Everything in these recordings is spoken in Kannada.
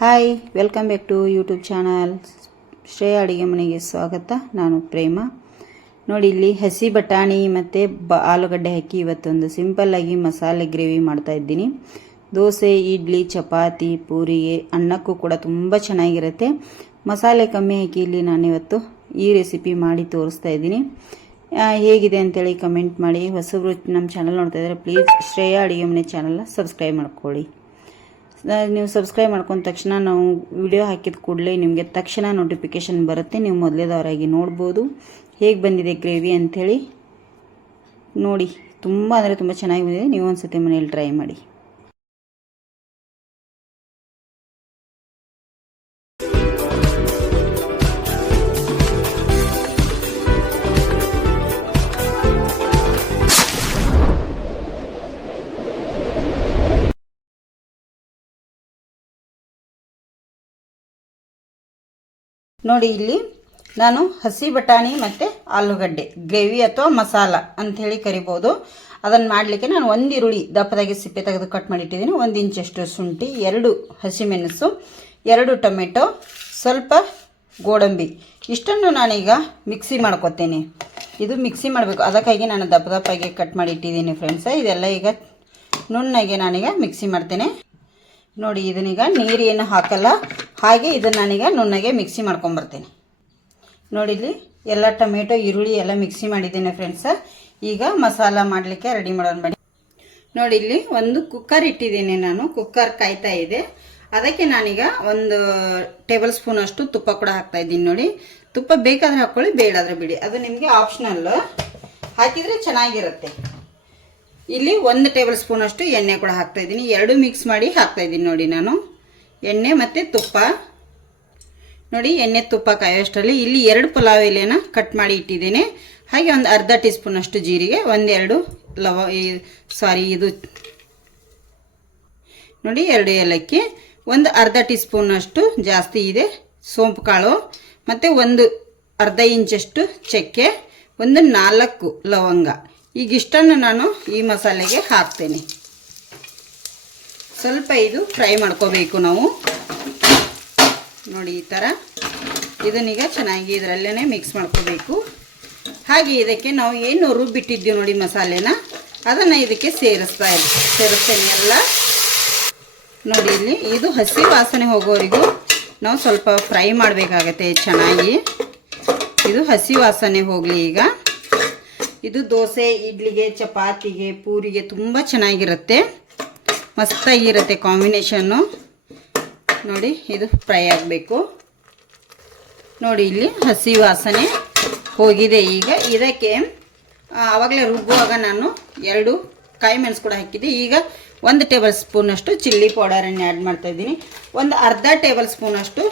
Hi, welcome back to YouTube channel Shreya ಅಡುಗೆ ಮನೆಗೆ ಸ್ವಾಗತ. ನಾನು ಪ್ರೇಮ. ನೋಡಿ, ಇಲ್ಲಿ ಹಸಿ ಬಟಾಣಿ ಮತ್ತು ಆಲೂಗಡ್ಡೆ ಹಾಕಿ ಇವತ್ತೊಂದು ಸಿಂಪಲ್ಲಾಗಿ ಮಸಾಲೆ ಗ್ರೇವಿ ಮಾಡ್ತಾ ಇದ್ದೀನಿ. ದೋಸೆ, ಇಡ್ಲಿ, ಚಪಾತಿ, ಪೂರಿಗೆ, ಅನ್ನಕ್ಕೂ ಕೂಡ ತುಂಬ ಚೆನ್ನಾಗಿರುತ್ತೆ. ಮಸಾಲೆ ಕಮ್ಮಿ ಹಾಕಿ ಇಲ್ಲಿ ನಾನಿವತ್ತು ಈ ರೆಸಿಪಿ ಮಾಡಿ ತೋರಿಸ್ತಾ ಇದ್ದೀನಿ. ಹೇಗಿದೆ ಅಂತೇಳಿ ಕಮೆಂಟ್ ಮಾಡಿ. ಹೊಸಬ್ರು ನಮ್ಮ ಚಾನಲ್ ನೋಡ್ತಾ ಇದ್ದಾರೆ, ಪ್ಲೀಸ್ ಶ್ರೇಯ ಅಡುಗೆ ಮನೆ ಚಾನಲ್ನ ಸಬ್ಸ್ಕ್ರೈಬ್ ಮಾಡ್ಕೊಳ್ಳಿ. ನೀವು ಸಬ್ಸ್ಕ್ರೈಬ್ ಮಾಡ್ಕೊಂಡ ತಕ್ಷಣ ನಾವು ವಿಡಿಯೋ ಹಾಕಿದ ಕೂಡಲೇ ನಿಮಗೆ ತಕ್ಷಣ ನೋಟಿಫಿಕೇಷನ್ ಬರುತ್ತೆ. ನೀವು ಮೊದಲೇದವರಾಗಿ ನೋಡ್ಬೋದು ಹೇಗೆ ಬಂದಿದೆ ಗ್ರೇವಿ ಅಂಥೇಳಿ. ನೋಡಿ, ತುಂಬ ಅಂದರೆ ತುಂಬ ಚೆನ್ನಾಗಿ ಬಂದಿದೆ. ನೀವು ಒಂದು ಸತಿ ಮನೇಲಿ ಟ್ರೈ ಮಾಡಿ. ನೋಡಿ, ಇಲ್ಲಿ ನಾನು ಹಸಿ ಬಟಾಣಿ ಮತ್ತು ಆಲೂಗಡ್ಡೆ ಗ್ರೇವಿ ಅಥವಾ ಮಸಾಲ ಅಂಥೇಳಿ ಕರಿಬೋದು. ಅದನ್ನು ಮಾಡಲಿಕ್ಕೆ ನಾನು ಒಂದು ಈರುಳ್ಳಿ ದಪ್ಪದಾಗಿ ಸಿಪ್ಪೆ ತೆಗೆದು ಕಟ್ ಮಾಡಿಟ್ಟಿದ್ದೀನಿ, 1 ಇಂಚಷ್ಟು ಶುಂಠಿ, 2 ಹಸಿಮೆಣಸು, 2 ಟೊಮೆಟೊ, ಸ್ವಲ್ಪ ಗೋಡಂಬಿ, ಇಷ್ಟನ್ನು ನಾನೀಗ ಮಿಕ್ಸಿ ಮಾಡ್ಕೊತೇನೆ. ಇದು ಮಿಕ್ಸಿ ಮಾಡಬೇಕು, ಅದಕ್ಕಾಗಿ ನಾನು ದಪ್ಪದಾಗಿ ಕಟ್ ಮಾಡಿಟ್ಟಿದ್ದೀನಿ ಫ್ರೆಂಡ್ಸ. ಇದೆಲ್ಲ ಈಗ ನುಣ್ಣಗೆ ನಾನೀಗ ಮಿಕ್ಸಿ ಮಾಡ್ತೇನೆ. ನೋಡಿ, ಇದನ್ನೀಗ ನೀರೇನು ಹಾಕಲ್ಲ, ಹಾಗೆ ಇದನ್ನು ನಾನೀಗ ನುಣ್ಣಗೆ ಮಿಕ್ಸಿ ಮಾಡ್ಕೊಂಬರ್ತೇನೆ. ನೋಡಿ, ಇಲ್ಲಿ ಎಲ್ಲ ಟೊಮೆಟೊ, ಈರುಳ್ಳಿ ಎಲ್ಲ ಮಿಕ್ಸಿ ಮಾಡಿದ್ದೇನೆ ಫ್ರೆಂಡ್ಸ. ಈಗ ಮಸಾಲ ಮಾಡಲಿಕ್ಕೆ ರೆಡಿ ಮಾಡೋಣ ಮಾಡಿ. ನೋಡಿ, ಇಲ್ಲಿ ಒಂದು ಕುಕ್ಕರ್ ಇಟ್ಟಿದ್ದೀನಿ ನಾನು. ಕುಕ್ಕರ್ ಕಾಯ್ತಾ ಇದೆ. ಅದಕ್ಕೆ ನಾನೀಗ 1 ಟೇಬಲ್ ಸ್ಪೂನ್ ಅಷ್ಟು ತುಪ್ಪ ಕೂಡ ಹಾಕ್ತಾ ಇದ್ದೀನಿ. ನೋಡಿ, ತುಪ್ಪ ಬೇಕಾದರೆ ಹಾಕ್ಕೊಳ್ಳಿ, ಬೇಡಾದರೆ ಬಿಡಿ, ಅದು ನಿಮಗೆ ಆಪ್ಷನಲ್. ಹಾಕಿದರೆ ಚೆನ್ನಾಗಿರುತ್ತೆ. ಇಲ್ಲಿ 1 ಟೇಬಲ್ ಸ್ಪೂನ್ ಅಷ್ಟು ಎಣ್ಣೆ ಕೂಡ ಹಾಕ್ತಾ ಇದ್ದೀನಿ. 2 ಮಿಕ್ಸ್ ಮಾಡಿ ಹಾಕ್ತಾ ಇದ್ದೀನಿ. ನೋಡಿ, ನಾನು ಎಣ್ಣೆ ಮತ್ತು ತುಪ್ಪ. ನೋಡಿ, ಎಣ್ಣೆ ತುಪ್ಪ ಕಾಯೋಷ್ಟರಲ್ಲಿ ಇಲ್ಲಿ 2 ಪಲಾವ್ ಎಲೆನ ಕಟ್ ಮಾಡಿ ಇಟ್ಟಿದ್ದೇನೆ. ಹಾಗೆ ಒಂದು ಅರ್ಧ ಟೀ ಸ್ಪೂನ್ ಅಷ್ಟು ಜೀರಿಗೆ, 1-2 ಇದು ನೋಡಿ 2 ಏಲಕ್ಕಿ, ಒಂದು ಅರ್ಧ ಟೀ ಸ್ಪೂನ್ ಅಷ್ಟು ಜಾಸ್ತಿ ಇದೆ ಸೋಂಪು ಕಾಳು, ಮತ್ತು ಅರ್ಧ ಇಂಚಷ್ಟು ಚಕ್ಕೆ, 4 ಲವಂಗ. ಈಗ ಇಷ್ಟನ್ನು ನಾನು ಈ ಮಸಾಲೆಗೆ ಹಾಕ್ತೇನೆ. ಸ್ವಲ್ಪ ಇದು ಫ್ರೈ ಮಾಡ್ಕೋಬೇಕು ನಾವು. ನೋಡಿ, ಈ ಥರ ಇದನ್ನೀಗ ಚೆನ್ನಾಗಿ ಇದರಲ್ಲೇ ಮಿಕ್ಸ್ ಮಾಡ್ಕೋಬೇಕು. ಹಾಗೆ ಇದಕ್ಕೆ ನಾವು ಏನು ರುಬ್ಬಿಟ್ಟಿದ್ದೀವಿ ನೋಡಿ ಮಸಾಲೆನ, ಅದನ್ನು ಇದಕ್ಕೆ ಸೇರಿಸ್ತೇನೆ ಎಲ್ಲ. ನೋಡಿ, ಇಲ್ಲಿ ಇದು ಹಸಿ ವಾಸನೆ ಹೋಗೋವರೆಗೂ ನಾವು ಸ್ವಲ್ಪ ಫ್ರೈ ಮಾಡಬೇಕಾಗತ್ತೆ ಚೆನ್ನಾಗಿ. ಇದು ಹಸಿ ವಾಸನೆ ಹೋಗಲಿ. ಈಗ ಇದು ದೋಸೆ, ಇಡ್ಲಿಗೆ, ಚಪಾತಿಗೆ, ಪೂರಿಗೆ ತುಂಬ ಚೆನ್ನಾಗಿರುತ್ತೆ, ಮಸ್ತಾಗಿರುತ್ತೆ ಕಾಂಬಿನೇಷನ್ನು. ನೋಡಿ, ಇದು ಫ್ರೈ ಆಗಬೇಕು. ನೋಡಿ, ಇಲ್ಲಿ ಹಸಿ ವಾಸನೆ ಹೋಗಿದೆ. ಈಗ ಇದಕ್ಕೆ ಆವಾಗಲೇ ರುಬ್ಬುವಾಗ ನಾನು 2 ಕಾಯಿ ಮೆಣಸು ಕೂಡ ಹಾಕಿದ್ದೆ. ಈಗ 1 ಟೇಬಲ್ ಸ್ಪೂನ್ ಅಷ್ಟು ಚಿಲ್ಲಿ ಪೌಡರನ್ನು ಆ್ಯಡ್ ಮಾಡ್ತಾಯಿದ್ದೀನಿ. ಅರ್ಧ ಟೇಬಲ್ ಸ್ಪೂನ್ ಅಷ್ಟು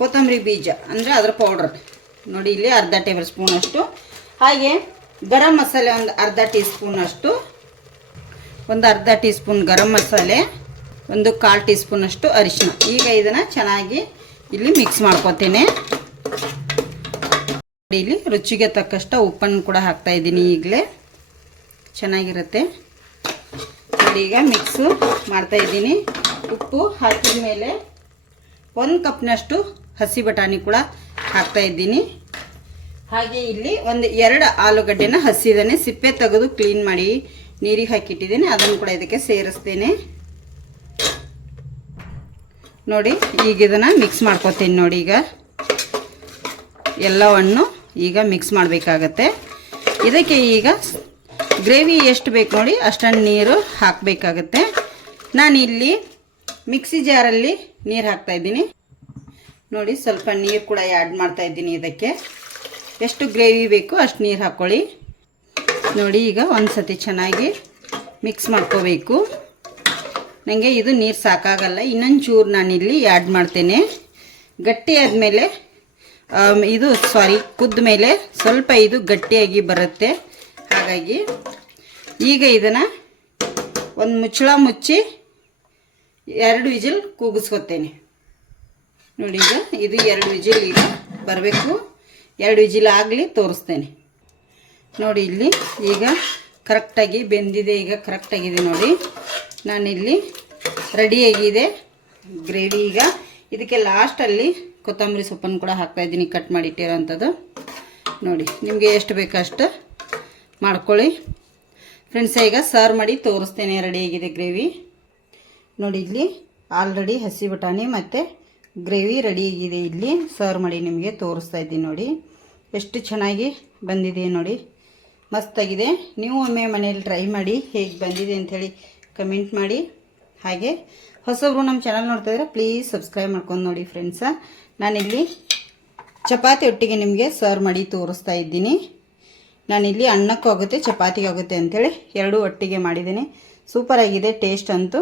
ಕೊತ್ತಂಬರಿ ಬೀಜ ಅಂದರೆ ಅದರ ಪೌಡ್ರ್. ನೋಡಿ, ಇಲ್ಲಿ ಅರ್ಧ ಟೇಬಲ್ ಸ್ಪೂನ್ ಅಷ್ಟು. ಹಾಗೆ ಗರಂ ಮಸಾಲೆ ಅರ್ಧ ಟೀ ಸ್ಪೂನ್ ಅಷ್ಟು, ಅರ್ಧ tea spoon garam masala, 1/4 tea spoon ಅಷ್ಟು ಅರಿಶಿನ. ಈಗ ಇದನ್ನು ಚೆನ್ನಾಗಿ ಇಲ್ಲಿ ಮಿಕ್ಸ್ ಮಾಡ್ಕೊತೇನೆ. ಇಲ್ಲಿ ರುಚಿಗೆ ತಕ್ಕಷ್ಟು ಉಪ್ಪನ್ನು ಕೂಡ ಹಾಕ್ತಾ ಇದ್ದೀನಿ. ಈಗಲೇ ಚೆನ್ನಾಗಿರುತ್ತೆ. ನೋಡಿ, ಈಗ ಮಿಕ್ಸು ಮಾಡ್ತಾ ಇದ್ದೀನಿ. ಉಪ್ಪು ಹಾಕಿದ ಮೇಲೆ 1 ಕಪ್ನಷ್ಟು ಹಸಿ ಬಟಾಣಿ ಕೂಡ ಹಾಕ್ತಾ ಇದ್ದೀನಿ. ಹಾಗೆ ಇಲ್ಲಿ 2 ಆಲೂಗಡ್ಡೆನ ಹಸಿದನೆ ಸಿಪ್ಪೆ ತೆಗೆದು ಕ್ಲೀನ್ ಮಾಡಿ ನೀರಿಗೆ ಹಾಕಿಟ್ಟಿದ್ದೀನಿ, ಅದನ್ನು ಕೂಡ ಇದಕ್ಕೆ ಸೇರಿಸ್ತೇನೆ. ನೋಡಿ, ಈಗ ಇದನ್ನು ಮಿಕ್ಸ್ ಮಾಡ್ಕೊತೀನಿ. ನೋಡಿ, ಈಗ ಎಲ್ಲವನ್ನು ಈಗ ಮಿಕ್ಸ್ ಮಾಡಬೇಕಾಗತ್ತೆ. ಇದಕ್ಕೆ ಈಗ ಗ್ರೇವಿ ಎಷ್ಟು ಬೇಕು ನೋಡಿ ಅಷ್ಟನ್ನು ನೀರು ಹಾಕಬೇಕಾಗತ್ತೆ. ನಾನಿಲ್ಲಿ ಮಿಕ್ಸಿ ಜಾರಲ್ಲಿ ನೀರು ಹಾಕ್ತಾಯಿದ್ದೀನಿ. ನೋಡಿ, ಸ್ವಲ್ಪ ನೀರು ಕೂಡ ಆ್ಯಡ್ ಮಾಡ್ತಾಯಿದ್ದೀನಿ. ಇದಕ್ಕೆ ಎಷ್ಟು ಗ್ರೇವಿ ಬೇಕು ಅಷ್ಟು ನೀರು ಹಾಕ್ಕೊಳ್ಳಿ. ನೋಡಿ, ಈಗ ಒಂದು ಸತಿ ಚೆನ್ನಾಗಿ ಮಿಕ್ಸ್ ಮಾಡ್ಕೋಬೇಕು. ನನಗೆ ಇದು ನೀರು ಸಾಕಾಗಲ್ಲ, ಇನ್ನೊಂದು ಚೂರು ನಾನಿಲ್ಲಿ ಆ್ಯಡ್ ಮಾಡ್ತೇನೆ. ಗಟ್ಟಿ ಆದಮೇಲೆ ಕುದ್ದ ಮೇಲೆ ಸ್ವಲ್ಪ ಇದು ಗಟ್ಟಿಯಾಗಿ ಬರುತ್ತೆ. ಹಾಗಾಗಿ ಈಗ ಇದನ್ನು ಒಂದು ಮುಚ್ಚಳ ಮುಚ್ಚಿ 2 ವಿಜಿಲ್ ಕೂಗಿಸ್ಕೊತೇನೆ. ನೋಡಿ, ಈಗ ಇದು 2 ವಿಜಿಲ್ ಈಗ ಬರಬೇಕು. 2 ವಿಜಿಲ್ ಆಗಲಿ ತೋರಿಸ್ತೇನೆ. ನೋಡಿ, ಇಲ್ಲಿ ಈಗ ಕರೆಕ್ಟಾಗಿ ಬೆಂದಿದೆ. ಈಗ ಕರೆಕ್ಟಾಗಿದೆ ನೋಡಿ. ನಾನಿಲ್ಲಿ ರೆಡಿಯಾಗಿದೆ. ಗ್ರೇವಿ. ಈಗ ಇದಕ್ಕೆ ಲಾಸ್ಟಲ್ಲಿ ಕೊತ್ತಂಬರಿ ಸೊಪ್ಪನ್ನು ಕೂಡ ಹಾಕ್ತಾಯಿದ್ದೀನಿ, ಕಟ್ ಮಾಡಿ ಇಟ್ಟಿರೋಂಥದ್ದು. ನೋಡಿ, ನಿಮಗೆ ಎಷ್ಟು ಬೇಕೋ ಅಷ್ಟು ಮಾಡ್ಕೊಳ್ಳಿ ಫ್ರೆಂಡ್ಸ್. ಈಗ ಸರ್ವ್ ಮಾಡಿ ತೋರಿಸ್ತೇನೆ. ರೆಡಿಯಾಗಿದೆ ಗ್ರೇವಿ. ನೋಡಿ, ಇಲ್ಲಿ ಆಲ್ರೆಡಿ ಹಸಿ ಬಟಾಣಿ ಮತ್ತು ಗ್ರೇವಿ ರೆಡಿಯಾಗಿದೆ. ಇಲ್ಲಿ ಸರ್ವ್ ಮಾಡಿ ನಿಮಗೆ ತೋರಿಸ್ತಾ ಇದ್ದೀನಿ. ನೋಡಿ ಎಷ್ಟು ಚೆನ್ನಾಗಿ ಬಂದಿದೆ, ನೋಡಿ ಮಸ್ತಾಗಿದೆ. ನೀವು ಒಮ್ಮೆ ಮನೇಲಿ ಟ್ರೈ ಮಾಡಿ ಹೇಗೆ ಬಂದಿದೆ ಅಂಥೇಳಿ ಕಮೆಂಟ್ ಮಾಡಿ. ಹಾಗೆ ಹೊಸಬ್ರು ನಮ್ಮ ಚಾನಲ್ ನೋಡ್ತಾ ಇದ್ರೆ ಪ್ಲೀಸ್ ಸಬ್ಸ್ಕ್ರೈಬ್ ಮಾಡ್ಕೊಂಡು ನೋಡಿ ಫ್ರೆಂಡ್ಸ. ನಾನಿಲ್ಲಿ ಚಪಾತಿ ಒಟ್ಟಿಗೆ ನಿಮಗೆ ಸರ್ವ್ ಮಾಡಿ ತೋರಿಸ್ತಾ ಇದ್ದೀನಿ. ನಾನಿಲ್ಲಿ ಅನ್ನಕ್ಕೂ ಆಗುತ್ತೆ ಚಪಾತಿಗೆ ಆಗುತ್ತೆ ಅಂಥೇಳಿ ಎರಡೂ ಒಟ್ಟಿಗೆ ಮಾಡಿದ್ದೀನಿ. ಸೂಪರಾಗಿದೆ ಟೇಸ್ಟ್ ಅಂತೂ.